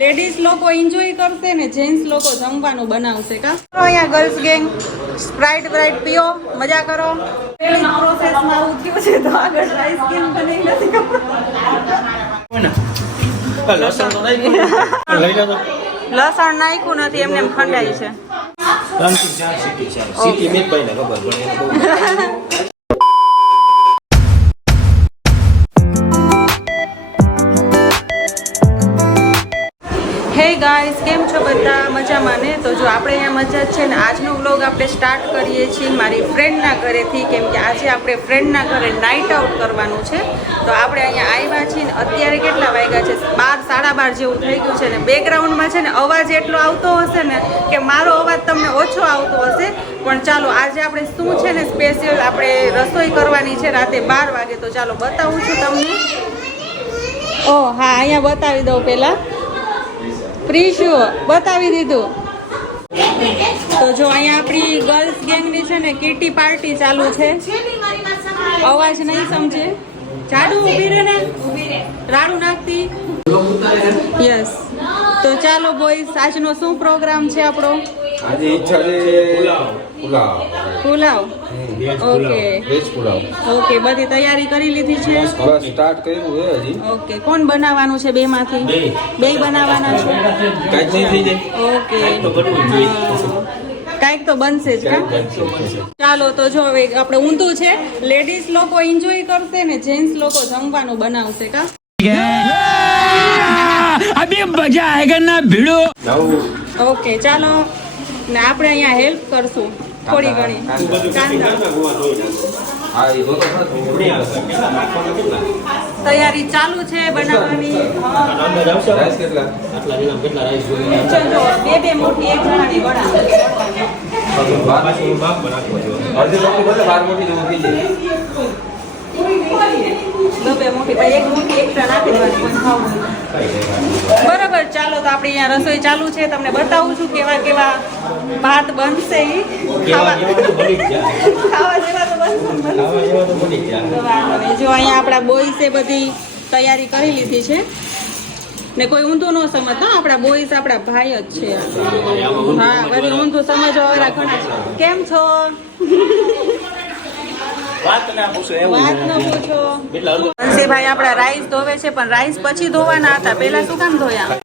Ladies લોકો enjoy કરશે ને જેન્ટ્સ લોકો જમવાનું બનાવશે કા? અહીંયા ગર્લ્સ ગેંગ સ્પ્રાઇટ બ્રાઇટ પીઓ. મજા કરો. પ્રોસેસમાં આવું થયું છે તો આગળ રાઈસ કેમ બને નથી ખબર? લસણ નાખ્યું નથી એમને એમ ખંડાય છે. હે ગાઈસ કેમ છો બધા? મજામાં ને? તો જો આપણે અહીંયા મજા જ છે ને, આજનો વ્લોગ આપણે સ્ટાર્ટ કરીએ છીએ મારી ફ્રેન્ડના ઘરેથી, કેમ કે આજે આપણે ફ્રેન્ડના ઘરે નાઇટ આઉટ કરવાનું છે. તો આપણે અહીંયા આવ્યા છીએ ને, અત્યારે કેટલા વાગ્યા છે? બાર, સાડા બાર જેવું થઈ ગયું છે ને બેકગ્રાઉન્ડમાં છે ને, અવાજ એટલો આવતો હશે ને, કે મારો અવાજ તમને ઓછો આવતો હશે. પણ ચાલો, આજે આપણે શું છે ને સ્પેશિયલ આપણે રસોઈ કરવાની છે રાતે બાર વાગે. તો ચાલો બતાવું છું તમને. ઓ હા, અહીંયા બતાવી દઉં પહેલાં. પ્રીશુ બતાવી દીધું. તો જો અહીંયા આપણી ગર્લ્સ ગેંગની છે ને કીટી પાર્ટી ચાલુ છે. અવાજ નહીં સમજે. જાડુ ઊભી રહે ને? રાડુ નાખતી. યસ તો ચાલો બોઈસ આજનો શું પ્રોગ્રામ છે આપણો? આજે ઈચ્છા છે પુલાવ. પુલાવ. ઓકે. ઓકે બધી તૈયારી કરી લીધી છે? ઓકે કોણ બનાવવાનું છે બેમાંથી? બે. બનાવવાના છે? ઓકે. કાંઈક તો બનશે જ ચાલો તો જો હવે આપણે ઊંધું છે. લેડીઝ લોકો એન્જોય કરશે ને જેન્ટ્સ લોકો જમવાનું બનાવશે કા? અભી મજા આયેગા ભીડો. ઓકે ચાલો. ને આપણે અહીંયા હેલ્પ કરશું. થોડી ઘણી કાંદા. તૈયારી ચાલુ છે બનાવવાની. રાઈસ કેટલા આટલા જણા કેટલા રાઈસ જોઈએ ચલો બે બે મોટી એક જણાની વડા. બાર મોટી મોટી ભાઈ એક મોટી એક્સ્ટ્રા નાખી દેવાની. બરાબર ચાલો તો આપણે અહીંયા રસોઈ ચાલુ છે. તમને બતાવું છું કેવા કેવા ભાત બનશે એ ખાવા જેવા તો બનશે. જો અહીંયા આપણા બોઈસે બધી તૈયારી કરી લીધી છે. ને કોઈ ઊંધું ન સમજતા આપણા બોઈસ આપણા ભાઈ જ છે. હા બધું ઊંધું સમજવા વાળા ઘણા કેમ છો? વાત ના પૂછો એવું વાત ન પૂછો. કેટલા આપણા રાઈસ ધોવે છે પણ રાઈસ પછી ધોવાના હતા. પહેલા શું કામ ધોયા?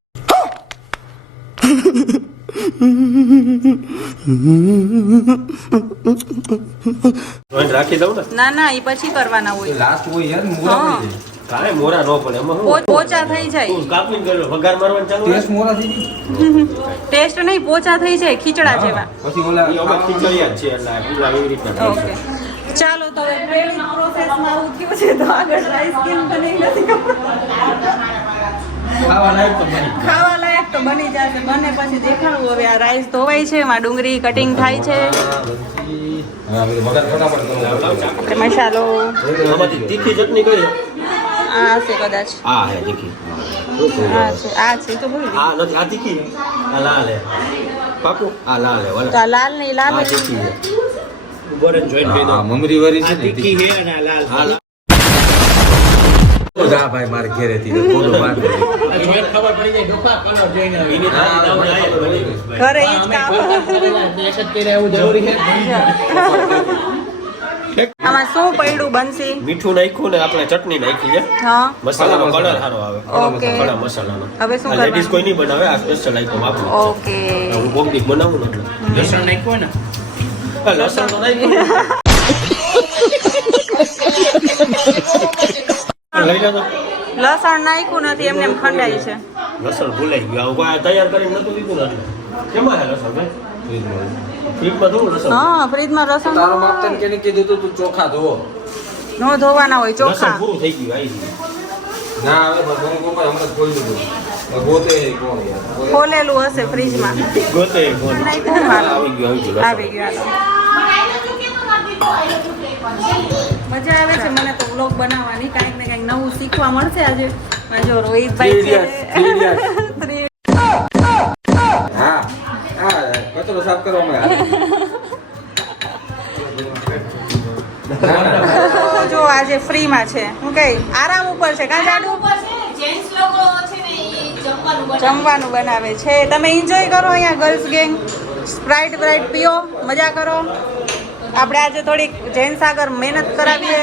રાખી દઉં ને? ના ના એ પછી કરવાના હોય. લાસ્ટ હોય યાર મોરા હા. થઈ જાય. કાંઈ મોરા ન પડે એમાં પોચા થઈ જાય. તું કાપીને વઘાર મારવાનું ચાલુ ટેસ્ટ મોરા થઈ ટેસ્ટ નહીં પોચા થઈ જાય ખીચડા જેવા. પછી ઓલા ખીચડિયા જ છે એટલે એવી રીતના ઓકે. તો હવે પહેલી પ્રોસેસમાં આવું થયું છે તો આગળ રાઈસ કેમ બને નથી ખબર. ખાવા લાયક તો બની. જશે બને પછી દેખાડવું. હવે આ રાઈસ ધોવાય છે એમાં ડુંગળી કટિંગ થાય છે. હા મસાલો. તીખી ચટણી કરી. આ છે કદાચ. આ હે તીખી. આ છે આ છે તો ભૂલી આ નથી આ તીખી આ લાલ હે. પાકું? આ લાલ હે તો વાલા લાલ નહીં લાલ તીખી હે ગોરન જોઈન્ટ કહી દો મમરી વાળી છે ને તીખી હે અને લાલ જા ભાઈ મારે ઘેરે થી બોલો બાર આ ખબર પડી જાય ડોફા કલર જોઈને એની આમાં શું પડ્યું બનશે મીઠું નાખ્યું ને આપણે ચટણી નાખી છે. હા. મસાલાનો કલર સારો આવે. ઓકે. મસાલાનો. હવે શું લેડીઝ કોઈ નહીં બનાવે આ સ્પેશિયલ આઈટમ આપણું ઓકે. હું બોગડીક બનાવું ને એટલે. લસણ નાખ્યું ને લસણ તો નાખ્યું લસણ નાખ્યું નથી એમને એમ ખંડાય છે. લસણ ભૂલાઈ ગયું. આવું કોઈ તૈયાર કરીને નતું દીધું નથી કેમાં હે લસણ ભાઈ? ફ્રીજમાં થોડું લસણ? હા ફ્રીજમાં લસણ તારો માપતન કેને કીધું તું તું ચોખા ધોવો. નો ધોવાના હોય લસણ ચોખા પૂરું થઈ ગયું આવી ગયું ના હવે ભગવાન ગોપાલ હમણાં જ દીધું ગોતે કોણ? ખોલેલું હશે ફ્રીજમાં ગોતે કોણ? આવી ગયું આવી ગયું આવી ગયું હાલો. મજા આવે છે મને તો વ્લોગ બનાવવાની. કાંઈક ને કાંઈક નવું શીખવા મળશે આજે. જો રોહિતભાઈ છે. હા હા કચરો સાફ કરવામાં આવે આજે ફ્રીમાં છે. હું કઈ આરામ ઉપર છે કાં જાડુ? જેન્ટ્સ લોકો છે ને ઈ જમવા જમવાનું બનાવે છે. તમે એન્જોય કરો અહીંયા ગર્લ્સ ગેંગ સ્પ્રાઇટ બ્રાઇટ પીઓ મજા કરો. આપણે આજે થોડીક જૈન સાગર મહેનત કરાવીએ.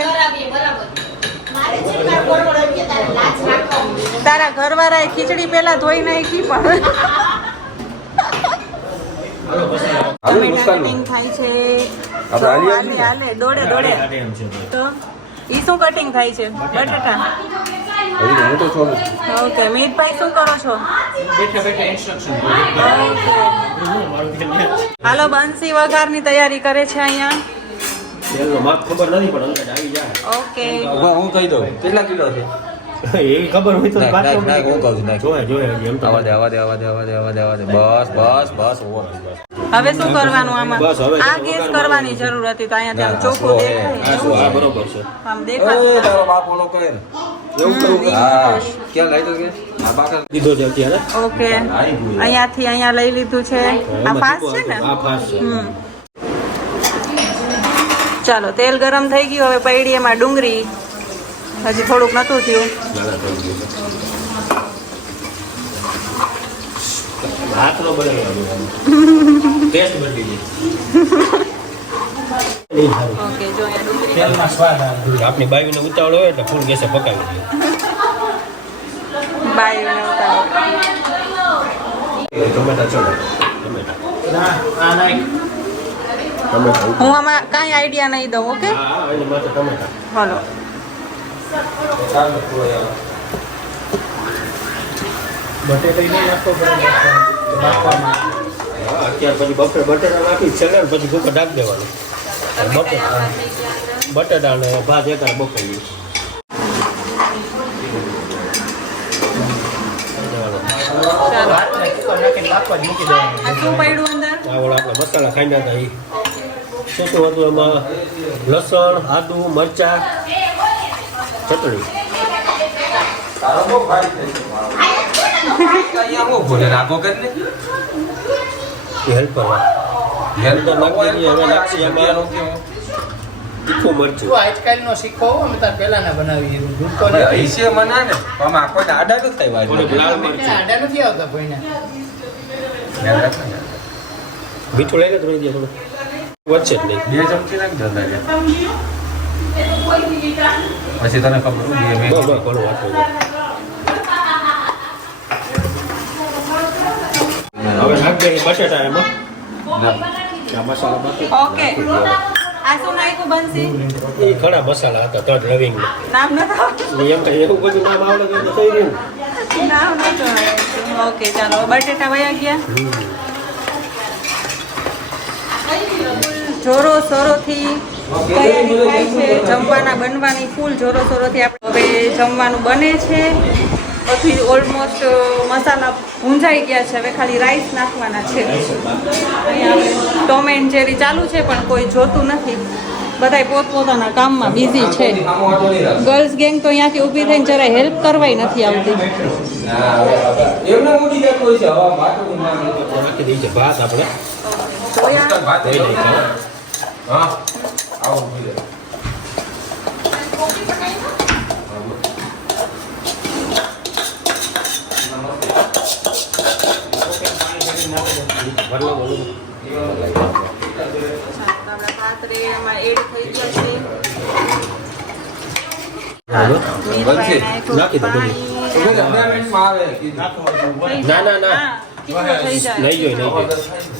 તારા ઘરવાળાએ ખીચડી પેલા ધોઈ નાખી પણ. ટમેટા કટિંગ થાય છે. દોડે દોડે. તો ઈ શું કટિંગ થાય છે? બટાટા. હજી તો ઓકે મીતભાઈ શું કરો છો? હાલો બંસી વઘારની તૈયારી કરે છે અહીંયા. તેલનો માપ ખબર નથી પણ અંદાજ આવી જાય. ઓકે હું કહી દઉં. કેટલા કિલો છે? એ ખબર હોય તો નાખ, નાખ, હું કહું છું, નાખ. જોયે જોયે એમ તો આવા દે આવા દે આવા દે આવા દે આવા દે આવા દે બસ બસ બસ ઓવર હવે શું કરવાનું આમાં? બસ, હવે આ ગેસ કરવાની. જરૂર હતી તો અહીંયાથી આમ ના, ચોખ્ખું દેખાય આ હા બરોબર છે. આમ એ દેખાતું તારો બાપ ઓલો કરે એવું કરવું હા ક્યાં લાઈટર કે આ બાકા દીધો છે અત્યારે? ઓકે. અહીંયાથી અહીંયા લઈ લીધું છે. આ ફાસ્ટ છે ને? આ ફાસ્ટ છે. ચાલો તેલ ગરમ થઈ ગયું. હવે પૈડીએમાં ડુંગળી. હજી થોડુંક નતું થયું. આપણી બાયુને ઉતાવળ હોય એટલે ફૂલ ગેસે પકાવી દઈએ. ટમેટા ચડે ટમેટા. હું આમાં કાંઈ આઈડિયા નહીં દઉં ઓકે? હા હા એની અત્યાર પછી બપોરે બટેટા નાખી ને પછી કુકર ઢાંકી દેવાનું. બટેટા બટેટા ને ભાત એકાદ બફાઈ ચાલો મસાલા ખાઈ એમાં? લસણ, આદુ, મરચા. ચટણી તારો બહુ ભાઈ છે. અહીંયા હું ભૂલે રાખો કે ને એ હેલ્પ કરવા હેલ્પ તો નાખી હવે નાખીએ એમાં. તીખું મરચું. શું આજકાલનો શીખો અમે તાર પહેલાના બનાવી એવું મના ને તો આમાં આડા લાલ મરચું. આડા નથી આવતા કોઈને મીઠું લઈને જ રહી દે થોડું વચ્ચે જ નહીં બે ચમચી નાખ દો. પછી તને ખબર ઘણું વાંચવું છે. હવે નાખી દઈએ બટેટા એમાં. આ મસાલા બાકી. ઓકે. એ ઘણા મસાલા હતા તડ લવિંગ. નામ નતો એમ તો એવું બધું નામ આવડે તો થઈ ગયું નામ નતો ઓકે ચાલો બટેટા વયા ગયા. જોરો સોરોથી તૈયારી થાય છે જમવાના બનવાની ફૂલ જોરો જોરોથી આપણે હવે જમવાનું બને છે. પછી ઓલમોસ્ટ મસાલા ભૂંજાઈ ગયા છે હવે ખાલી રાઈસ નાખવાના છે. અહીંયા આપણે ટોમ એન્ડ જેરી ચાલુ છે પણ કોઈ જોતું નથી. બધાય પોતપોતાના કામમાં બિઝી છે. ગર્લ્સ ગેંગ તો અહીંયાથી ઊભી થઈને જરાય હેલ્પ કરવાય નથી આવતી. જોયા. ભાત ધોઈ દઈએ છે. હા આવો ઉભી રહે. ભરલો બોલું. આપણા ભાત રે એમાં એડ થઈ ગયા છે હાલો. બનશે. નાખી દો, પાણી. ઉભી રહે, બે મિનિટમાં આવે કીધું. ના ના ના હા, ખીચડો થઈ જાય નહીં જોઈ નહીં જોઈ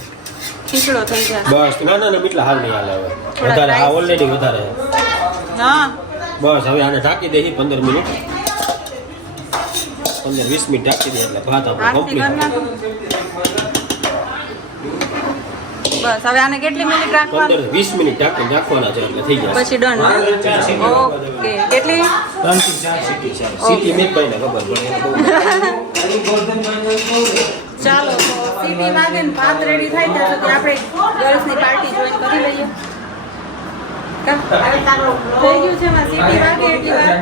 ખીચડો થઈ જાય. બસ ના ના ના એટલા હાલ નહીં હાલે હવે. વધારે હા ઓલરેડી વધારે. હા. બસ હવે આને ઢાંકી દેહી પંદર મિનિટ. પંદર વીસ મિનિટ ઢાંકી દઈએ એટલે ભાત આપણો કમ્પ્લીટ બસ હવે આને કેટલી મિનિટ રાખવાનું? વીસ મિનિટ ઢાંકી રાખવાના છે એટલે થઈ જશે. પછી ડન ઓકે કેટલી? સીટી મિતભાઈને ખબર પડે. ચાલો સીટી વાગે ને ભાત રેડી થાય ત્યાં સુધી આપણે ગર્લ્સની પાર્ટી જોઈન કરી લઈએ? થઈ ગયું છે એમાં સીટી વાગે એટલી વાર.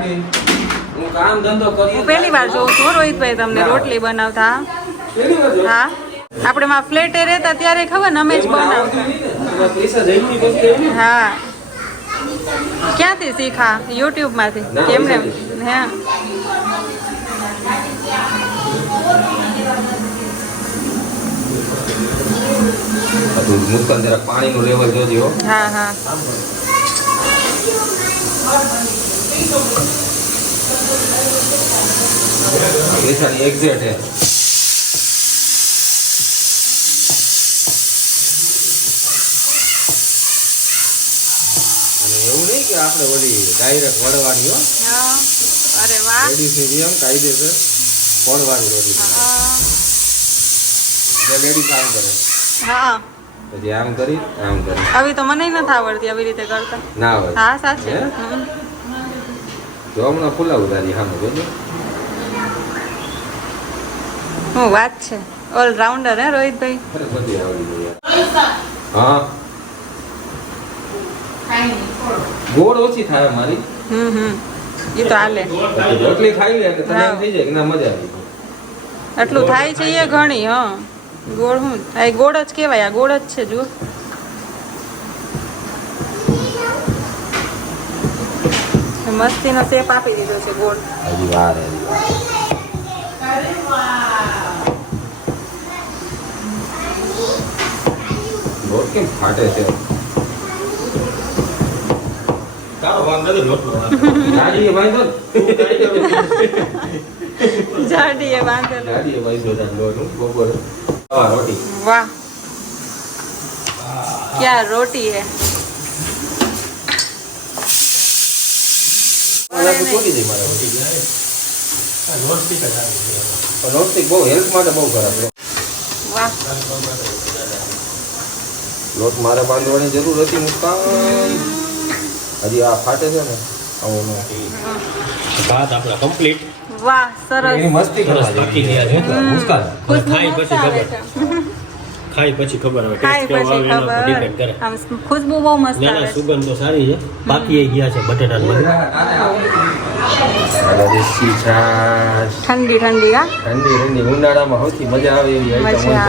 હું કામ ધંધો કરી હું પહેલી વાર જોઉં છું રોહિતભાઈ તમને રોટલી બનાવતા. પહેલી હા. આપણે માં ફ્લેટે રહેતા ત્યારે ખબર ને અમે જ બનાવતા હા. ક્યાંથી શીખા? યુટ્યુબમાંથી ના, કેમને. હા. તું મુસ્કાન જરાક પાણીનું લેવલ જોજો. હો. હા. આ એક્ઝેટ હે અને એવું નહીં કે આપણે ઓલી ડાયરેક્ટ વળવાની હો. અરે વાહ. લેડીઝની જેમ કાયદેસર. વળવાની રોટી હા. જે લેડીઝ આમ કરે. હા. પછી આમ કરી આમ કરી. આવી તો મને નથી આવડતી આવી રીતે કરતા. ના આવડે હા સાચે? જો હમણાં ફૂલાવું તારી હા બોલો હું વાત છે. ઓલરાઉન્ડર હે રોહિતભાઈ? અરે બધી આવડી ગઈ હા. ગોળ ઓછી થાય મારી. હમ હમ. એ તો હાલે. રોટલી ખાઈ લે એટલે તને થઈ જાય કે ના મજા આવી એટલું થાય છે એ ઘણી હા. ગોળ હું? આ એ ગોળ જ કહેવાય આ ગોળ જ છે જુઓ. મસ્તીનો શેપ આપી દીધો છે ગોળ. હજી વાર કેમ ફાટે છે? ને જાડીએ બાંધેલો બપોરે માટે બહુ ખરાબ છે. લોટ મારે બાંધવાની જરૂર હતી મુસ્કાન હજી આ ફાટે છે ને આવું ભાત આપણા કમ્પ્લીટ વાહ સરસ. એની મસ્તી કરવા બાકી ગયા છે મુસ્કાન ખુશ્બુ ખાઈ પછી ખબર. ખાઈ પછી ખબર આવે ખાઈ પછી આવે એના પર ખબર આમ ખુશ્બુ બહુ મસ્ત આવે ના સુગંધ તો સારી છે. બાકી એ ગયા છે બટેટામાં દેશી ઠંડી ઠંડી હા? ઠંડી ઠંડી. ઉનાળામાં સૌથી મજા આવે એવી આઈટમ હોય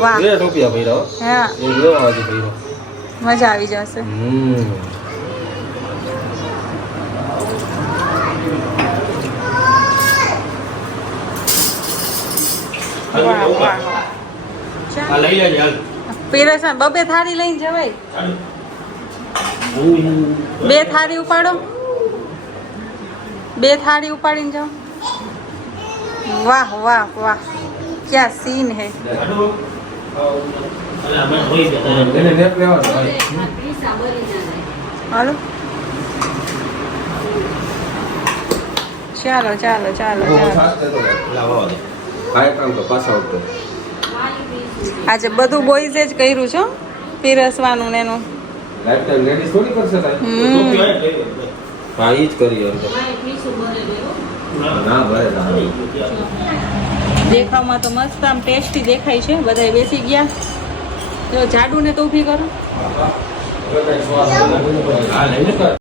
વાહ. બે રૂપિયા ભર્યા હા. એક લેવા ભર્યો. મજા આવી જશે. હમ. આ લઈ લેજે હાલ. પીરસા બબે થાળી લઈને જવાય. બે થાળી ઉપાડો. બે થાળી ઉપાડીને જાઓ. વાહ વાહ વાહ. ક્યાં સીન હે. હાલો. ચાલો ચાલો ચાલો ચાલો. કામ તો આવતો. આજે બધું બોયઝે જ કર્યું છે પીરસવાનું ને એનું. લાઈફ ટાઈમ લેડીઝ થોડી કરશે કાંઈ હમ. ટોપી હોય ને, હા ઈ જ કરીએ ના, ના. ભરે દેખાવમાં તો મસ્ત આમ ટેસ્ટી દેખાય છે. બધા બેસી ગયા. તો જાડુ ને તો ઊભી કરો. હા લઈને કર